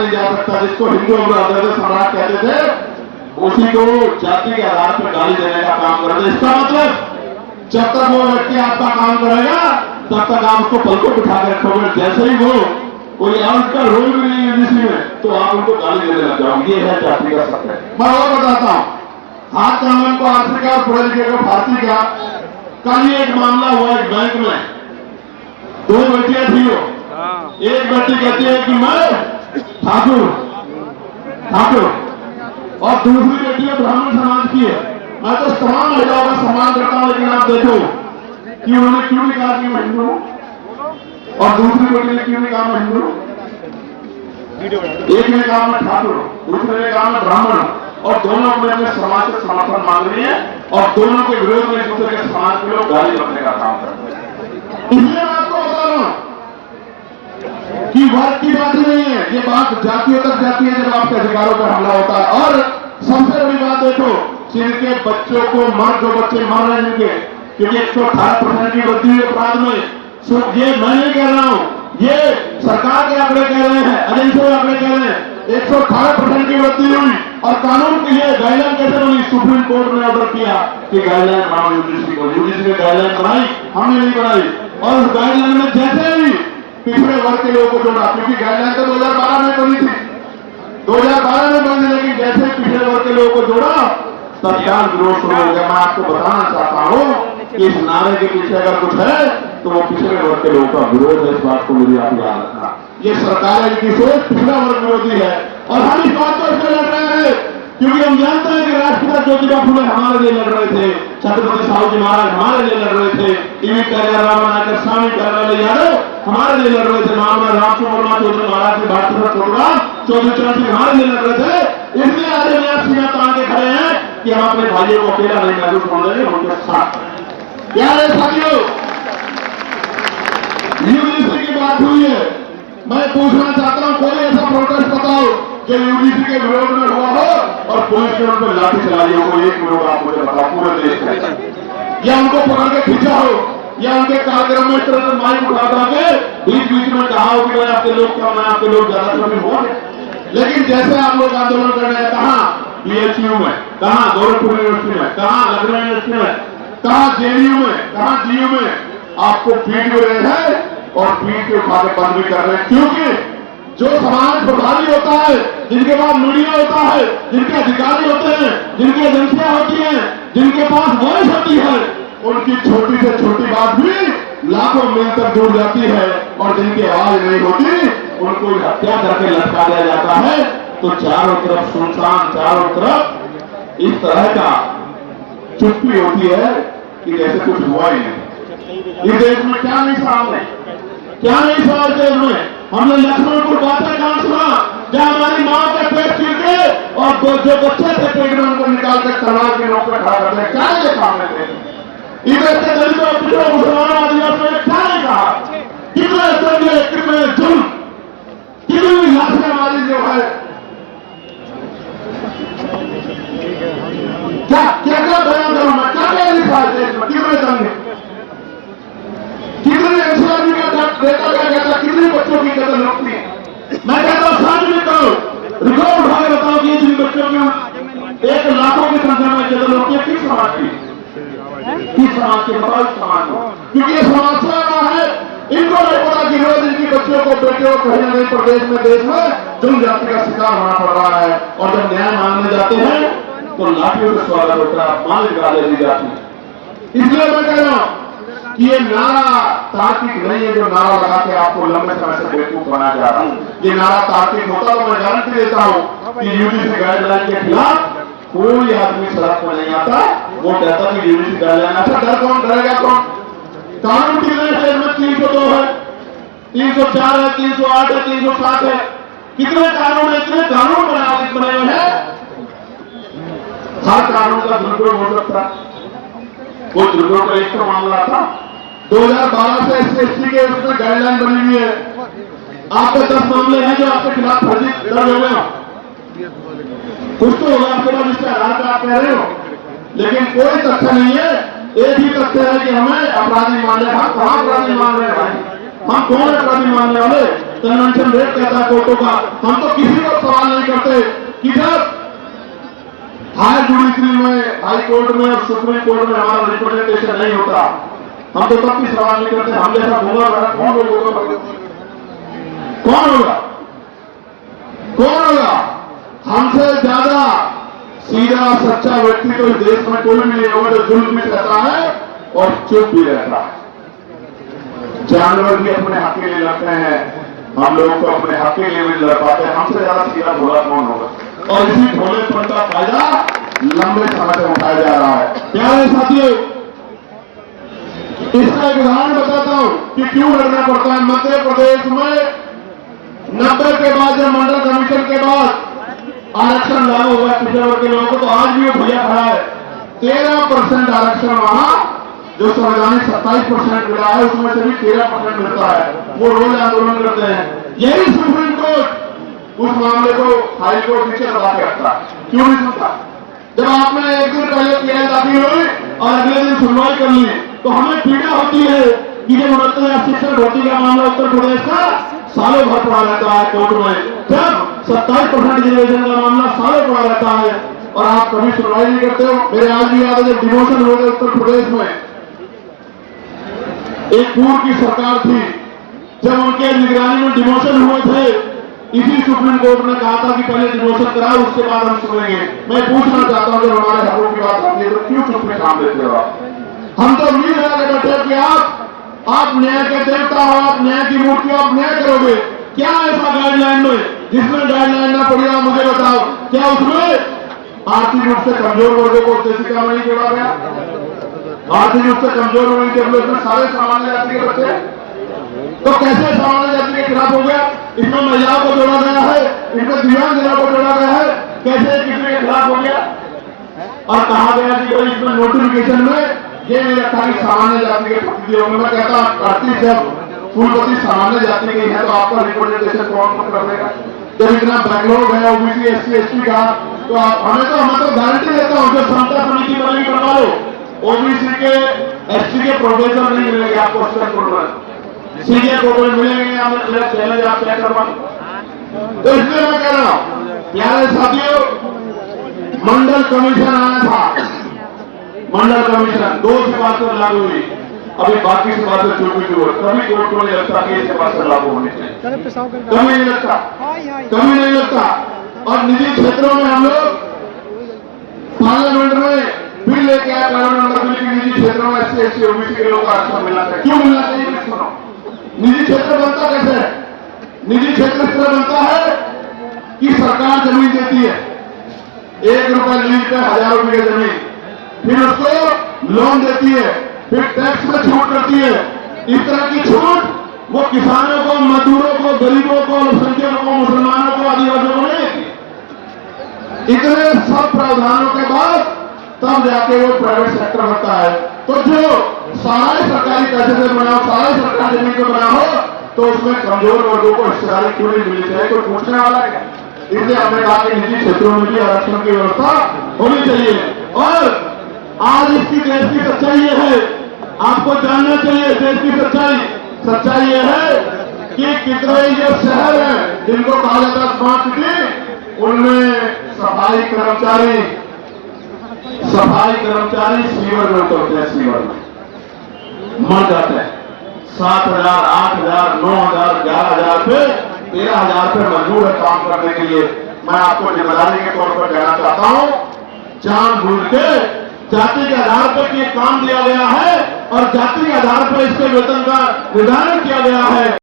नहीं जा सकता। जिसको हिंदू अग्रदर सम्राट कहते थे, उसी को जाति के आधार पर गाली देने का काम करते। इसका मतलब जब तक वो व्यक्ति आपका काम करेगा तब तक आप उसको पलकों बिठा कर रखोगे। जैसे ही वो कोई आपका रोल भी नहीं है यूजीसी में, तो आप उनको गाली देने लग जाओगे। ये है जाति का सत्य। मैं और बताता हूं, हाथ कानून को आश्रित और पढ़े लिखे को फांसी का। कल ही एक मामला हुआ एक बैंक में, दो बेटियां थी। वो एक बेटी कहती है कि मैं ठाकुर और दूसरी बेटी ब्राह्मण समाज की है। मैं तो तमाम महिलाओं का सम्मान करता हूं, लेकिन आप देखो कि उन्होंने क्यों नहीं कहा कि मैं हिंदू हूं और दूसरी बेटी ने क्यों नहीं कहा मैं हिंदू। एक ने कहा मैं ठाकुर, दूसरे ने कहा मैं ब्राह्मण, और दोनों अपने अपने समाज से समर्थन मांग रही है और दोनों के विरोध में एक दूसरे के समाज के लोग गाली बनने का काम करते हैं। इसलिए मैं आपको बता रहा हूं कि वर्ग की बात नहीं है, ये बात जातियों तक जाती है जब आपके अधिकारों पर हमला होता है। और सबसे बड़ी बात देखो, जिनके बच्चों को जो बच्चे मर रहे हैं जिनके, क्योंकि 118% की वृद्धि हुई अपराध में। ये मैं नहीं कह रहा हूं, ये सरकार के आंकड़े कह रहे हैं, एजेंसियों के आंकड़े कह रहे हैं। 118% की वृद्धि हुई और कानून की ये गाइडलाइन कैसे बनी? सुप्रीम कोर्ट ने ऑर्डर किया कि गाइडलाइन बनाओ यूजीसी को। यूजीसी ने गाइडलाइन बनाई, हमने नहीं बनाई। और उस गाइडलाइन में जैसे ही पिछड़े वर्ग के लोगों को जोड़ा, क्योंकि गाइडलाइन तो 2012 में बनी थी, 2012 में बनी, लेकिन जैसे पिछड़े वर्ग के लोगों को जोड़ा तत्काल विरोध शुरू हो गया। मैं आपको बताना चाहता हूं कि इस नारे के पीछे अगर कुछ है तो वो पिछड़े वर्ग के लोगों का विरोध है। इस बात को मेरी आप याद रखना। ये सरकार की सोच पिछड़ा वर्ग विरोधी है और हम इस बात को इसलिए लड़ रहे हैं क्योंकि हम जानते हैं कि राष्ट्रपिता ज्योतिबा फुले हमारे लिए लड़ रहे थे, छत्रपति साहू जी महाराज हमारे लिए लड़ रहे थे, टीवी कल्याण नायकर स्वामी कल्याण यादव हमारे लिए लड़ रहे थे, महाराज रामचंद्र वर्मा चौधरी महाराज के भारत छोड़गा चौधरी चरण सिंह हमारे लिए लड़ रहे थे। इसलिए आज हम यहाँ सीमा तान के खड़े हैं कि हम अपने भाइयों को अकेला नहीं महसूस होने देंगे, उनके साथ। प्यारे साथियों, यूजीसी की बात हुई है, मैं पूछना चाहता हूं कोई ऐसा प्रोटेस्ट बताओ जो यूजीसी के विरोध में हुआ हो और पुलिस ने उन पर लाठी चलाई हो। कोई एक विरोध आप मुझे बताओ पूरे देश में, या उनको पकड़ के खींचा हो, या उनके कार्यक्रम में इस तरह से माइक उठा के बीच बीच में कहा हो कि मैं आपके लोग क्या, मैं आपके लोग ज्यादा समय हुआ। लेकिन जैसे आप लोग आंदोलन कर रहे हैं, कहाँ बीएचयू में, कहाँ गोरखपुर यूनिवर्सिटी में, कहाँ लखनऊ यूनिवर्सिटी में, कहाँ जेडीयू में, कहाँ जीयू में, आपको पीट भी रहे हैं और पीट के उठा के बंद भी कर रहे हैं। क्योंकि जो समाज प्रभावी होता है, जिनके पास मीडिया होता है, जिनके अधिकारी होते हैं, जिनकी एजेंसियां होती हैं, जिनके पास वॉइस होती है, उनकी छोटी से छोटी बात भी लाखों मील तक दूर जाती है और जिनकी आवाज नहीं होती उनको हत्या करके लटका दिया जाता है। तो चारों तरफ सुनसान, चारों तरफ इस तरह का चुप्पी होती है कि जैसे कुछ हुआ ही नहीं। इस देश में क्या नहीं सामने, क्या नहीं सवाल देश में। हमने लखनऊ बातें कहां सुना जहां हमारी मां के पेट चीर के और जो बच्चे थे पेट में उनको निकाल कर तलवार के नोक पर खड़ा करते हैं। क्या ये सामने थे? इधर से दलितों, पिछड़ों, मुसलमानों, आदिवासियों ने क्या नहीं कहा? कितने दंगे, कितने जुल्म, कितनी लाठियां जो है, क्या क्या क्या बयान करूं मैं, क्या क्या लिखा है देश में, कितने दंगे, कितने एनसीआरबी का डेटा क्या कहता है, कितने बच्चों की कदर रोकती है। मैं कहता हूं सार्वजनिक करो, रिकॉर्ड उठा के बताओ कि जिन बच्चों की 1 लाखों की संख्या में कदर रोकती है, किस समाज की, किस समाज की, बताओ इस समाज को। क्योंकि ये समाज सेवा है, इनको नहीं पता कि रोज इनकी बच्चों को, बेटियों को कहीं ना कहीं प्रदेश में, देश में जुल्म जाति का शिकार होना पड़ रहा है। और जब न्याय मांगने जाते हैं तो लाठियों का स्वागत होता है, अपमान निकाले दी जाती है। इसलिए मैं कह रहा हूं कि ये नारा तार्किक नहीं है जो नारा लगा के आपको लंबे समय से बेवकूफ बनाया जा रहा है। ये नारा तार्किक होता तो मैं गारंटी देता हूं कि यूजीसी गाइडलाइन के खिलाफ कोई आदमी सड़क पर नहीं आता। वो कहता कि यूजीसी गाइडलाइन, अच्छा डर कौन, डरेगा कौन? कानून कितने देश में 302 है, 304 है, 308 है, 307 है, कितने कानून है, इतने कानून बने हुए हैं। हर कानून का दुरुपयोग हो सकता है। वो दुरुपयोग का एक तो मामला था 2012 से SC के उसमें गाइडलाइन बनी हुई है। आपके 10 मामले हैं जो आपके खिलाफ फर्जी दर्ज हो गए, कुछ तो होगा आपके पास इसके आधार पर आप कह रहे हो, लेकिन कोई तथ्य नहीं है। एक ही तथ्य है कि हमें अपराधी मान रहे। हम कहां अपराधी मान रहे हैं भाई? हम कौन अपराधी मानने वाले? कन्वेंशन रेट कहता है कोर्टों का। हम तो किसी को सवाल नहीं करते कि जब हाई जुडिशरी में, हाई कोर्ट में और सुप्रीम कोर्ट में हमारा रिप्रेजेंटेशन नहीं होता, हम तो तब भी सवाल नहीं करते। हम जैसा भूला भरा कौन होगा? कौन होगा? कौन होगा? हमसे ज्यादा सीधा सच्चा व्यक्ति तो इस देश में कोई भी नहीं होगा जो जुल्म में रहता है और चुप भी रहता है। जानवर भी अपने हक के लिए लड़ते हैं, हम लोग तो अपने हक के लिए भी लड़ पाते हैं। हमसे ज्यादा सीधा भोला कौन होगा? और इसी भोलेपन का फायदा लंबे समय से उठाया जा रहा है। प्यारे साथियों, इसका एक उदाहरण बताता हूं कि क्यों लड़ना पड़ता है। मध्य प्रदेश में 90 के बाद, जब मंडल कमीशन के बाद आरक्षण लागू हुआ पिछड़े वर्ग के लोगों को, तो आज भी वो भैया खड़ा है। 13% आरक्षण वहां जो संवैधानिक 27% मिला है, उसमें से भी 13% मिलता है। वो रोज आंदोलन करते हैं। यही सुप्रीम कोर्ट उस मामले को हाई कोर्ट नीचे दबा के रखता है। क्यों नहीं सुनता? जब आपने एक दिन पहले किराए दाखिल हुई और अगले दिन सुनवाई कर ली, तो हमें पीड़ा होती है कि जब 69 शिक्षक भर्ती का मामला उत्तर प्रदेश का सालों भर पड़ा रहता है कोर्ट में, जब 27% रिजर्वेशन का मामला सालों पड़ा रहता है और आप कभी सुनवाई नहीं करते हो। मेरे आज भी याद है जब डिमोशन हुए थे उत्तर प्रदेश में, एक पूर्व की सरकार थी, जब उनके निगरानी में डिमोशन हुए थे, इसी सुप्रीम कोर्ट ने कहा था कि पहले डिमोशन कराओ, उसके बाद हम सुनेंगे। मैं पूछना चाहता हूं, जब हमारे हकों की बात आती है तो क्यों चुप में काम देते हो आप? हम तो उम्मीद लगा के बैठे कि आप न्याय के देवता हो, आप न्याय की मूर्ति हो, आप न्याय करोगे। क्या ऐसा गाइडलाइन में जिसमें गाइडलाइन ना पड़ी, आप मुझे बताओ, क्या उसमें आर्थिक रूप से कमजोर वर्गों को उद्देशिका में नहीं जोड़ा गया? आर्थिक रूप से कमजोर वर्ग के लोग सारे सामान्य जाति के बच्चे, तो कैसे सामान्य जाति के खिलाफ हो गया? इसमें महिलाओं को जोड़ा गया है, इसमें दिव्यांग जनों को जोड़ा गया है, कैसे किसी के खिलाफ हो गया? और कहा गया कि भाई इसमें नोटिफिकेशन में ये नहीं रखा कि सामान्य जाति के प्रतिनिधि होंगे। मैं कहता आरती जब कुलपति सामान्य जाति के है तो आपका रिप्रेजेंटेशन कौन कर देगा? जब इतना बैकलॉग है ओबीसी एससी एसटी का, तो हमें तो गारंटी देता हूं, जो समता समिति वाली बनवा लो, ओबीसी के एसटी के प्रोफेसर नहीं मिलेंगे आपको स्टेट कोर्ट में, सीनियर कोर्ट में मिलेंगे। चैलेंज आप क्या करवा? तो इसलिए मैं कह रहा हूं, प्यारे साथियों, मंडल कमीशन आया था, मंडल कमीशन 2 सिफारिशें लागू हुई, अभी बाकी सिफारिशें चुप हुई। कभी कोर्ट को नहीं लगता कि ये सिफारिशें लागू होनी चाहिए, कभी नहीं लगता, कभी नहीं लगता। और निजी क्षेत्रों में हम लोग पार्लियामेंट में बिल लेके आए, पार्लियामेंट बिल की निजी क्षेत्रों में एससी एसटी ओबीसी के लोगों को आरक्षण मिलना चाहिए। क्यों मिलना चाहिए? सुनो, निजी क्षेत्र बनता कैसे है? निजी क्षेत्र इस तरह बनता है कि सरकार जमीन देती है, 1 रुपए लीज पे 1000 रुपए की जमीन, फिर उसको लोन देती है, फिर टैक्स में छूट करती है। इस तरह की छूट वो किसानों को, मजदूरों को, गरीबों को, अल्पसंख्यकों को, मुसलमानों को, आदिवासियों को नहीं देती। इतने सब प्रावधानों के बाद तब जाके वो प्राइवेट सेक्टर बनता है। तो जो सारे सरकारी पैसे से बना हो, सारे सरकारी जमीन को बना हो, तो उसमें कमजोर वर्गों को हिस्सेदारी क्यों नहीं मिलनी चाहिए? कोई पूछने वाला है? इसलिए हमने कहा कि निजी क्षेत्रों में भी आरक्षण की व्यवस्था होनी चाहिए। और आज इसकी देश की सच्चाई ये है, आपको जानना चाहिए देश की सच्चाई ये है कि कितने जो शहर हैं जिनको कहा जाता है स्मार्ट सिटी, उनमें सफाई कर्मचारी सीवर में उतरते हैं, सीवर में मर जाते हैं। 7,000, 8,000, 9,000, 11,000 पे 13,000 पे मजबूर है काम करने के लिए। मैं आपको जिम्मेदारी के तौर पर कहना चाहता हूं, जानबूझ के जाति के आधार पर ये काम दिया गया है और जाति के आधार पर इसके वेतन का निर्धारण किया गया है।